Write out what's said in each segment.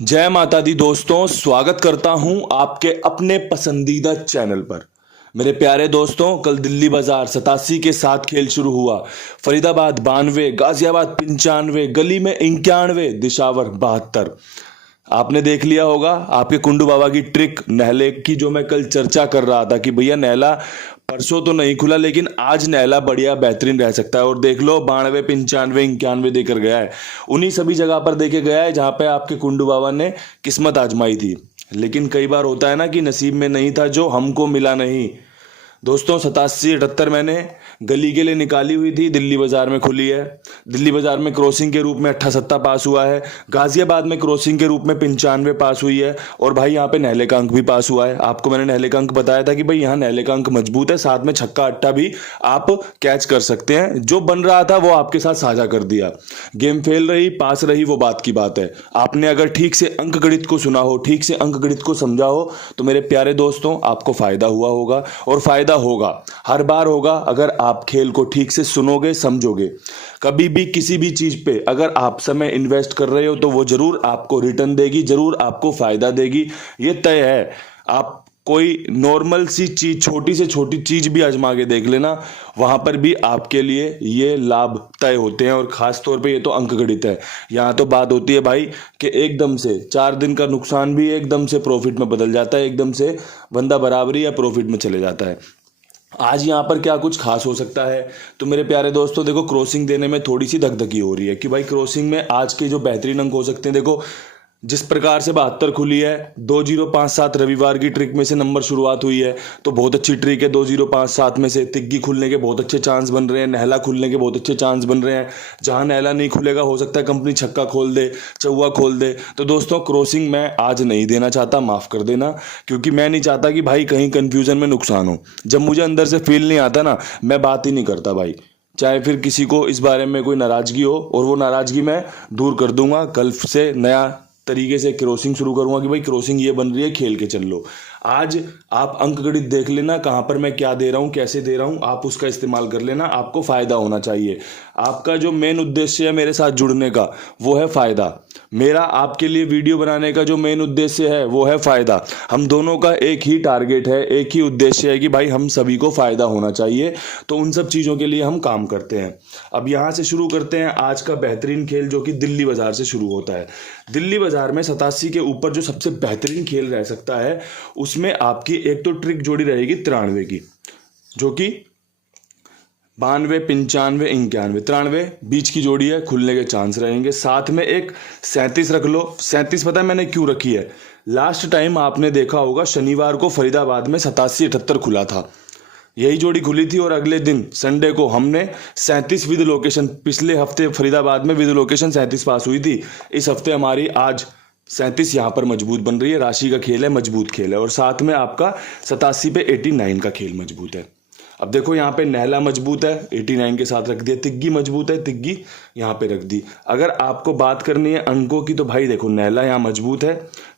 जय माता दी दोस्तों, स्वागत करता हूं आपके अपने पसंदीदा चैनल पर। मेरे प्यारे दोस्तों, कल दिल्ली बाजार 87 के साथ खेल शुरू हुआ। फरीदाबाद 92, गाजियाबाद 95, गली में 91, दिशावर 72। आपने देख लिया होगा आपके कुंडू बाबा की ट्रिक नहले की, जो मैं कल चर्चा कर रहा था कि भैया नहला परसों तो नहीं खुला लेकिन आज नहला बढ़िया बेहतरीन रह सकता है। और देख लो 92, 95, 91 देकर गया है। उन्हीं सभी जगह पर देके गया है जहां पे आपके कुंडू बाबा ने किस्मत आजमाई थी। लेकिन कई बार होता है ना कि नसीब में नहीं था जो हमको मिला नहीं। दोस्तों 87-78 मैंने गली के लिए निकाली हुई थी, दिल्ली बाजार में खुली है। दिल्ली बाजार में क्रॉसिंग के रूप में 78 पास हुआ है। गाजियाबाद में क्रॉसिंग के रूप में 95 पास हुई है। और भाई यहाँ पे नहले का अंक भी पास हुआ है। आपको मैंने नहले का अंक बताया था कि भाई यहाँ नहले का अंक मजबूत है, साथ में छक्का अट्टा भी आप कैच कर सकते हैं। जो बन रहा था वो आपके साथ साझा कर दिया। गेम फेल रही पास रही वो बात की बात है। आपने अगर ठीक से अंक गणित को सुना हो, ठीक से अंक गणित को समझा हो, तो मेरे प्यारे दोस्तों आपको फायदा हुआ होगा। और फायदा होगा, हर बार होगा, अगर आप खेल को ठीक से सुनोगे, समझोगे। कभी भी किसी भी चीज पे अगर आप समय इन्वेस्ट कर रहे हो तो वो जरूर आपको रिटर्न देगी, जरूर आपको फायदा देगी, ये तय है। आप कोई नॉर्मल सी चीज, छोटी से छोटी चीज भी आजमा के देख लेना, वहां पर भी आपके लिए ये लाभ तय होते हैं। और खास तौर पे ये तो अंक गणित है। यहाँ तो बात होती है भाई कि एकदम से 4 दिन का नुकसान भी एकदम से प्रॉफिट में बदल जाता है, एकदम से बंदा बराबरी या प्रॉफिट में चले जाता है। आज यहाँ पर क्या कुछ खास हो सकता है? तो मेरे प्यारे दोस्तों देखो, क्रॉसिंग देने में थोड़ी सी धकधकी हो रही है कि भाई क्रॉसिंग में आज के जो बेहतरीन अंक हो सकते हैं। देखो जिस प्रकार से 72 खुली है, 2057 रविवार की ट्रिक में से नंबर शुरुआत हुई है, तो बहुत अच्छी ट्रिक है। 2057 में से तिग्गी खुलने के बहुत अच्छे चांस बन रहे हैं, नहला खुलने के बहुत अच्छे चांस बन रहे हैं। जहां नहला नहीं खुलेगा हो सकता है कंपनी छक्का खोल दे, चौवा खोल दे। तो दोस्तों क्रॉसिंग मैं आज नहीं देना चाहता, माफ कर देना, क्योंकि मैं नहीं चाहता कि भाई कहीं कंफ्यूजन में नुकसान हो। जब मुझे अंदर से फील नहीं आता ना, मैं बात ही नहीं करता भाई। चाहे फिर किसी को इस बारे में कोई नाराजगी हो, और वो नाराजगी मैं दूर कर दूंगा। कल से नया तरीके से क्रॉसिंग शुरू करूंगा कि भाई क्रॉसिंग ये बन रही है, खेल के चल लो। आज आप अंक गणित देख लेना, कहां पर मैं क्या दे रहा हूं, कैसे दे रहा हूं, आप उसका इस्तेमाल कर लेना। आपको फायदा होना चाहिए। आपका जो मेन उद्देश्य है मेरे साथ जुड़ने का, वो है फायदा। मेरा आपके लिए वीडियो बनाने का जो मेन उद्देश्य है वो है फायदा। हम दोनों का एक ही टारगेट है, एक ही उद्देश्य है कि भाई हम सभी को फायदा होना चाहिए। तो उन सब चीजों के लिए हम काम करते हैं। अब यहां से शुरू करते हैं आज का बेहतरीन खेल, जो कि दिल्ली बाजार से शुरू होता है। दिल्ली बाजार में 87 के ऊपर जो सबसे बेहतरीन खेल रह सकता है, उसमें आपकी एक तो ट्रिक जोड़ी रहेगी 93 की, जो कि 92, 95, 91, 93 बीच की जोड़ी है, खुलने के चांस रहेंगे। साथ में एक 37 रख लो। 37 पता है मैंने क्यों रखी है? लास्ट टाइम आपने देखा होगा शनिवार को फरीदाबाद में 87-78 खुला था, यही जोड़ी खुली थी। और अगले दिन संडे को हमने 37 विद लोकेशन, पिछले हफ्ते फरीदाबाद में विद लोकेशन 37 पास हुई थी। इस हफ्ते हमारी आज 37 यहां पर मजबूत बन रही है। राशि का खेल है, मजबूत खेल है। और साथ में आपका 87 पे 89 का खेल मजबूत है। अब देखो यहाँ पे नहला मजबूत है, 89 के साथ रख दिया। तिग्गी मजबूत है, तिग्गी यहाँ पे रख दी। अगर आपको बात करनी है अंकों की, तो भाई देखो नहला यहाँ मजबूत है,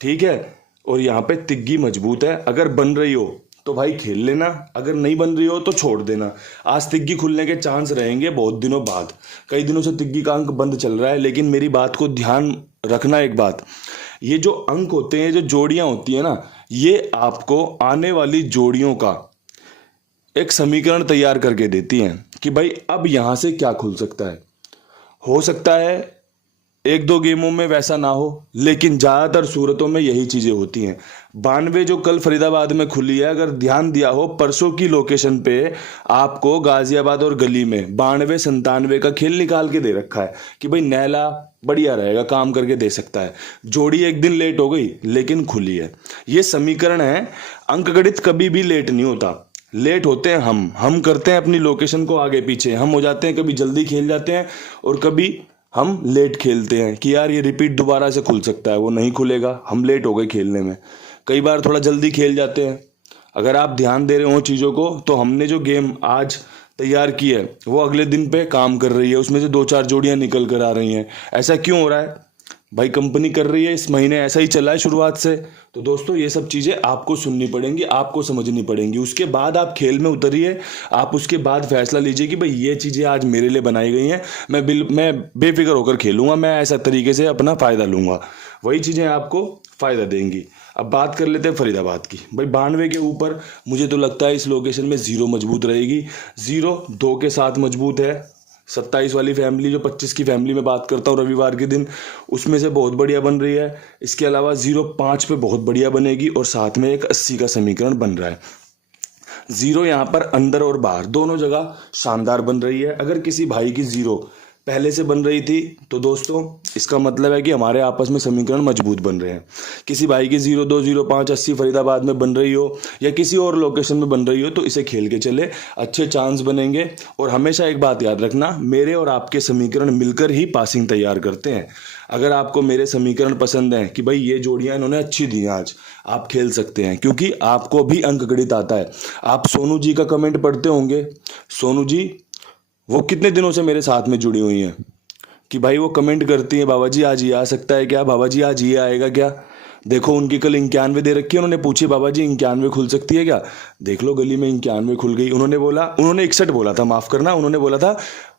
ठीक है, और यहाँ पे तिग्गी मजबूत है। अगर बन रही हो तो भाई खेल लेना, अगर नहीं बन रही हो तो छोड़ देना। आज तिग्गी खुलने के चांस रहेंगे बहुत दिनों बाद। कई दिनों से तिग्गी का अंक बंद चल रहा है, लेकिन मेरी बात को ध्यान रखना एक बात, ये जो अंक होते हैं, जो जोड़ियां होती है ना, ये आपको आने वाली जोड़ियों का एक समीकरण तैयार करके देती हैं कि भाई अब यहां से क्या खुल सकता है। हो सकता है एक दो गेमों में वैसा ना हो, लेकिन ज्यादातर सूरतों में यही चीजें होती हैं। 92 जो कल फरीदाबाद में खुली है, अगर ध्यान दिया हो परसों की लोकेशन पे आपको गाजियाबाद और गली में 92, 97 का खेल निकाल के दे रखा है कि भाई नैला बढ़िया रहेगा, काम करके दे सकता है। जोड़ी एक दिन लेट हो गई लेकिन खुली है। ये समीकरण है। अंक गणित कभी भी लेट नहीं होता। लेट होते हैं हम करते हैं अपनी लोकेशन को आगे पीछे, हम हो जाते हैं, कभी जल्दी खेल जाते हैं और कभी हम लेट खेलते हैं कि यार ये रिपीट दोबारा से खुल सकता है, वो नहीं खुलेगा, हम लेट हो गए खेलने में। कई बार थोड़ा जल्दी खेल जाते हैं। अगर आप ध्यान दे रहे हो चीज़ों को, तो हमने जो गेम आज तैयार की है वो अगले दिन पे काम कर रही है, उसमें से 2-4 जोड़ियां निकल कर आ रही हैं। ऐसा क्यों हो रहा है? भाई कंपनी कर रही है, इस महीने ऐसा ही चला है शुरुआत से। तो दोस्तों ये सब चीज़ें आपको सुननी पड़ेंगी, आपको समझनी पड़ेंगी। उसके बाद आप खेल में उतरिए, आप उसके बाद फैसला लीजिए कि भाई ये चीज़ें आज मेरे लिए बनाई गई हैं, मैं बेफिक्र होकर खेलूंगा, मैं ऐसा तरीके से अपना फ़ायदा लूंगा, वही चीज़ें आपको फ़ायदा देंगी। अब बात कर लेते हैं फरीदाबाद की। भाई 92 के ऊपर मुझे तो लगता है इस लोकेशन में जीरो मजबूत रहेगी। जीरो 2 के साथ मजबूत है। 27 वाली फैमिली, जो 25 की फैमिली में बात करता हूँ रविवार के दिन, उसमें से बहुत बढ़िया बन रही है। इसके अलावा 05 पे बहुत बढ़िया बनेगी और साथ में एक 80 का समीकरण बन रहा है। जीरो यहाँ पर अंदर और बाहर दोनों जगह शानदार बन रही है। अगर किसी भाई की जीरो पहले से बन रही थी तो दोस्तों इसका मतलब है कि हमारे आपस में समीकरण मजबूत बन रहे हैं। किसी भाई की 02, 05, 80 फरीदाबाद में बन रही हो या किसी और लोकेशन में बन रही हो तो इसे खेल के चले, अच्छे चांस बनेंगे। और हमेशा एक बात याद रखना, मेरे और आपके समीकरण मिलकर ही पासिंग तैयार करते हैं। अगर आपको मेरे समीकरण पसंद हैं कि भाई ये जोड़ियां इन्होंने अच्छी दी हैं आज, आप खेल सकते हैं, क्योंकि आपको भी अंकगणित आता है। आप सोनू जी का कमेंट पढ़ते होंगे। सोनू जी वो कितने दिनों से मेरे साथ में जुड़ी हुई हैं कि भाई वो कमेंट करती हैं, बाबा जी आज ये आ सकता है क्या, बाबा जी आज ये आएगा क्या। देखो उनकी कल 91 दे रखी है, उन्होंने पूछी बाबा जी 91 खुल सकती है क्या। देख लो गली में 91 खुल गई। उन्होंने 61 बोला था, माफ करना, उन्होंने बोला था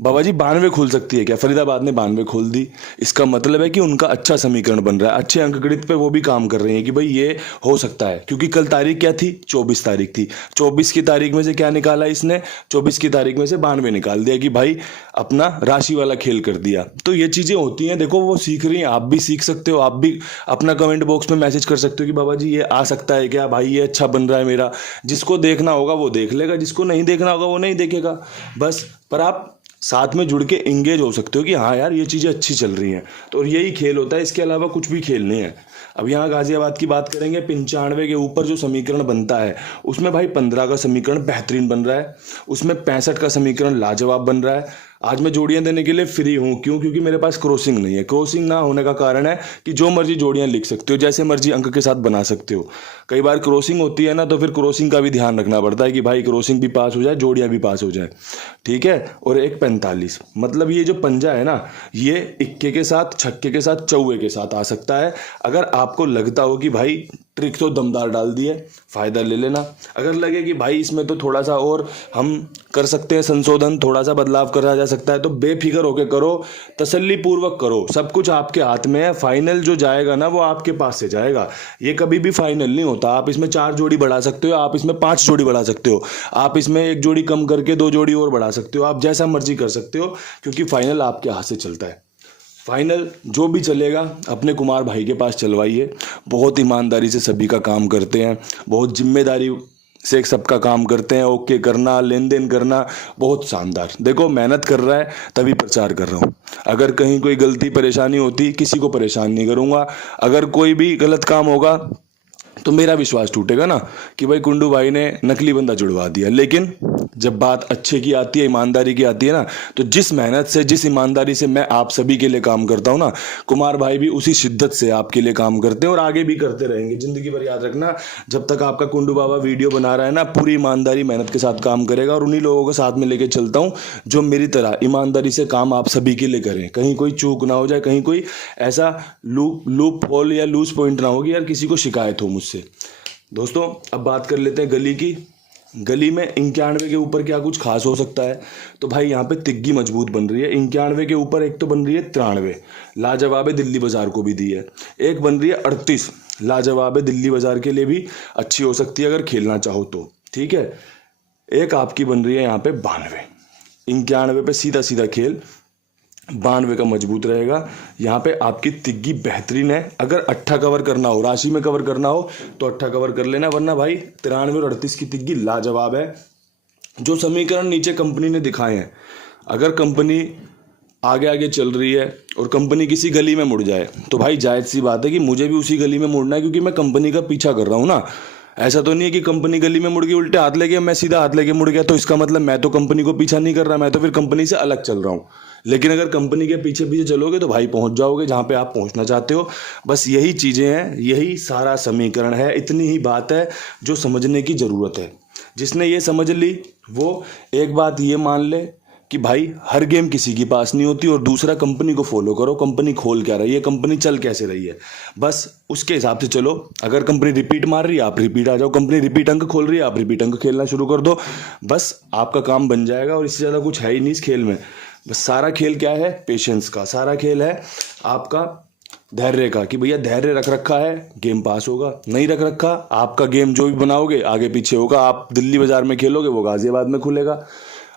बाबा जी 92 खुल सकती है क्या। फरीदाबाद ने 92 खोल दी। इसका मतलब है कि उनका अच्छा समीकरण बन रहा है, अच्छे अंकगणित पे वो भी काम कर रही हैं कि भाई ये हो सकता है। क्योंकि कल तारीख क्या थी, 24 तारीख थी। 24 की तारीख में से क्या निकाला इसने, 24 की तारीख में से 92 निकाल दिया कि भाई अपना राशि वाला खेल कर दिया। तो ये चीजें होती हैं, देखो वो सीख रही हैं, आप भी सीख सकते हो। आप भी अपना कमेंट बॉक्स में मैसेज कर सकते हो कि बाबा जी ये आ सकता है क्या, भाई ये अच्छा बन रहा है मेरा। जिसको देखना होगा वो देख लेगा, जिसको नहीं देखना होगा वो नहीं देखेगा बस। पर आप साथ में जुड़ के इंगेज हो सकते हो कि हाँ यार ये चीज़ें अच्छी चल रही हैं। तो यही खेल होता है, इसके अलावा कुछ भी खेल नहीं है। अब यहाँ गाजियाबाद की बात करेंगे। 95 के ऊपर जो समीकरण बनता है उसमें भाई 15 का समीकरण बेहतरीन बन रहा है, उसमें 65 का समीकरण लाजवाब बन रहा है। आज मैं जोड़ियां देने के लिए फ्री हूँ, क्यों, क्योंकि मेरे पास क्रॉसिंग नहीं है। क्रॉसिंग ना होने का कारण है कि जो मर्जी जोड़ियां लिख सकते हो, जैसे मर्जी अंक के साथ बना सकते हो। कई बार क्रॉसिंग होती है ना, तो फिर क्रॉसिंग का भी ध्यान रखना पड़ता है कि भाई क्रॉसिंग भी पास हो जाए, जोड़ियां भी पास हो जाए, ठीक है। और एक 45, मतलब ये जो पंजा है ना, ये इक्के के साथ, छक्के के साथ, चौवे के साथ आ सकता है। अगर आपको लगता हो कि भाई ट्रिक तो दमदार डाल दी है, फायदा ले लेना। अगर लगे कि भाई इसमें तो थोड़ा सा और हम कर सकते हैं संशोधन, थोड़ा सा बदलाव करा जा सकता है, तो बेफिक्र होकर करो, तसल्ली पूर्वक करो। सब कुछ आपके हाथ में है। फाइनल जो जाएगा ना वो आपके पास से जाएगा। ये कभी भी फाइनल नहीं होता। आप इसमें 4 जोड़ी बढ़ा सकते हो, आप इसमें 5 जोड़ी बढ़ा सकते हो, आप इसमें 1 जोड़ी कम करके 2 जोड़ी और बढ़ा सकते हो, आप जैसा मर्जी कर सकते हो, क्योंकि फाइनल आपके हाथ से चलता है। फाइनल जो भी चलेगा अपने कुमार भाई के पास चलवाइए। बहुत ईमानदारी से सभी का काम करते हैं, बहुत जिम्मेदारी से सबका काम करते हैं। ओके करना, लेन देन करना, बहुत शानदार। देखो मेहनत कर रहा है तभी प्रचार कर रहा हूँ। अगर कहीं कोई गलती परेशानी होती, किसी को परेशान नहीं करूँगा। अगर कोई भी गलत काम होगा तो मेरा विश्वास टूटेगा ना कि भाई कुंडू भाई ने नकली बंदा जुड़वा दिया। लेकिन जब बात अच्छे की आती है, ईमानदारी की आती है ना, तो जिस मेहनत से, जिस ईमानदारी से मैं आप सभी के लिए काम करता हूं ना, कुमार भाई भी उसी शिद्दत से आपके लिए काम करते हैं और आगे भी करते रहेंगे जिंदगी भर। याद रखना, जब तक आपका कुंडू बाबा वीडियो बना रहा है ना, पूरी ईमानदारी मेहनत के साथ काम करेगा। और उन्हीं लोगों को साथ में लेके चलता हूँ जो मेरी तरह ईमानदारी से काम आप सभी के लिए करें। कहीं कोई चूक ना हो जाए, कहीं कोई ऐसा लूप होल या लूज पॉइंट ना हो कि यार किसी को शिकायत हो मुझसे। दोस्तों अब बात कर लेते हैं गली की। गली में 91 के ऊपर क्या कुछ खास हो सकता है, तो भाई यहाँ पे तिग्गी मजबूत बन रही है। 91 के ऊपर एक तो बन रही है 93, लाजवाब है, दिल्ली बाजार को भी दी है। एक बन रही है 38, लाजवाब है, दिल्ली बाजार के लिए भी अच्छी हो सकती है अगर खेलना चाहो तो, ठीक है। एक आपकी बन रही है यहाँ पे 92। 91 पे सीधा सीधा खेल, 92 का मजबूत रहेगा। यहाँ पे आपकी तिग्गी बेहतरीन है। अगर 8 कवर करना हो, राशि में कवर करना हो तो 8 कवर कर लेना, वरना भाई 93 और 38 की तिग्गी लाजवाब है। जो समीकरण नीचे कंपनी ने दिखाए हैं, अगर कंपनी आगे आगे चल रही है और कंपनी किसी गली में मुड़ जाए तो भाई जायज़ सी बात है कि मुझे भी उसी गली में मुड़ना है, क्योंकि मैं कंपनी का पीछा कर रहा हूँ ना। ऐसा तो नहीं है कि कंपनी गली में मुड़ गई, उल्टे हाथ लेके मैं सीधा हाथ लेके मुड़ गया, तो इसका मतलब मैं तो कंपनी को पीछा नहीं कर रहा, मैं तो फिर कंपनी से अलग चल रहा हूँ। लेकिन अगर कंपनी के पीछे पीछे चलोगे तो भाई पहुंच जाओगे जहां पे आप पहुंचना चाहते हो। बस यही चीजें हैं, यही सारा समीकरण है, इतनी ही बात है जो समझने की जरूरत है। जिसने ये समझ ली वो एक बात ये मान ले कि भाई हर गेम किसी के पास नहीं होती, और दूसरा कंपनी को फॉलो करो, कंपनी खोल क्या रही है, कंपनी चल कैसे रही है, बस उसके हिसाब से चलो। अगर कंपनी रिपीट मार रही है आप रिपीट आ जाओ, कंपनी रिपीट अंक खोल रही है आप रिपीट अंक खेलना शुरू कर दो, बस आपका काम बन जाएगा। और इससे ज़्यादा कुछ है ही नहीं इस खेल में। बस सारा खेल क्या है, पेशेंस का। सारा खेल है आपका धैर्य का, कि भैया धैर्य रख रखा है गेम पास होगा, नहीं रख रखा आपका गेम जो भी बनाओगे आगे पीछे होगा। आप दिल्ली बाजार में खेलोगे वो गाजियाबाद में खुलेगा।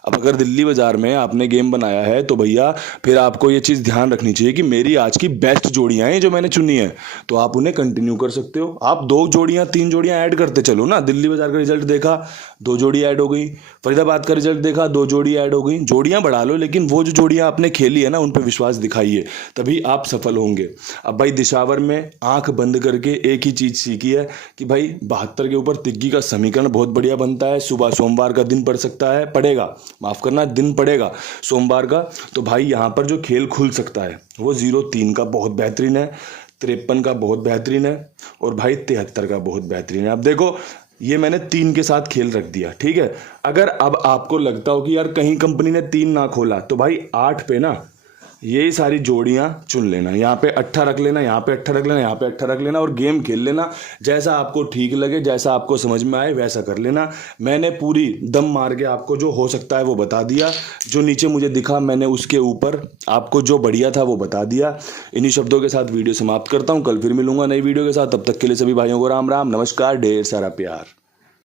अब अगर दिल्ली बाजार में आपने गेम बनाया है तो भैया फिर आपको ये चीज़ ध्यान रखनी चाहिए कि मेरी आज की बेस्ट जोड़ियां हैं जो मैंने चुनी है, तो आप उन्हें कंटिन्यू कर सकते हो। आप 2 जोड़ियां 3 जोड़ियां ऐड करते चलो ना। दिल्ली बाजार का रिजल्ट देखा 2 जोड़ी ऐड हो गई, फरीदाबाद का रिजल्ट देखा 2 जोड़ी ऐड हो गई। जोड़ियां बढ़ा लो, लेकिन वो जो जोड़ियां आपने खेली है ना उन पर विश्वास दिखाइए, तभी आप सफल होंगे। अब भाई दिशावर में आंख बंद करके एक ही चीज़ सीखी है कि भाई 72 के ऊपर तिग्गी का समीकरण बहुत बढ़िया बनता है। सुबह सोमवार का दिन पड़ सकता है, पड़ेगा, माफ करना, दिन पड़ेगा सोमवार का, तो भाई यहां पर जो खेल खुल सकता है वो 0-3 का बहुत बेहतरीन है, 53 का बहुत बेहतरीन है, और भाई 73 का बहुत बेहतरीन है। अब देखो ये मैंने 3 के साथ खेल रख दिया, ठीक है। अगर अब आपको लगता हो कि यार कहीं कंपनी ने 3 ना खोला, तो भाई 8 पे ना ये सारी जोड़ियां चुन लेना, यहाँ पे 8 रख लेना, यहाँ पे 8 रख लेना, यहाँ पे 8 रख लेना, और गेम खेल लेना। जैसा आपको ठीक लगे, जैसा आपको समझ में आए वैसा कर लेना। मैंने पूरी दम मार के आपको जो हो सकता है वो बता दिया, जो नीचे मुझे दिखा मैंने उसके ऊपर आपको जो बढ़िया था वो बता दिया। इन्हीं शब्दों के साथ वीडियो समाप्त करता हूँ। कल फिर मिलूंगा नई वीडियो के साथ, तब तक के लिए सभी भाइयों को राम राम, नमस्कार, ढेर सारा प्यार।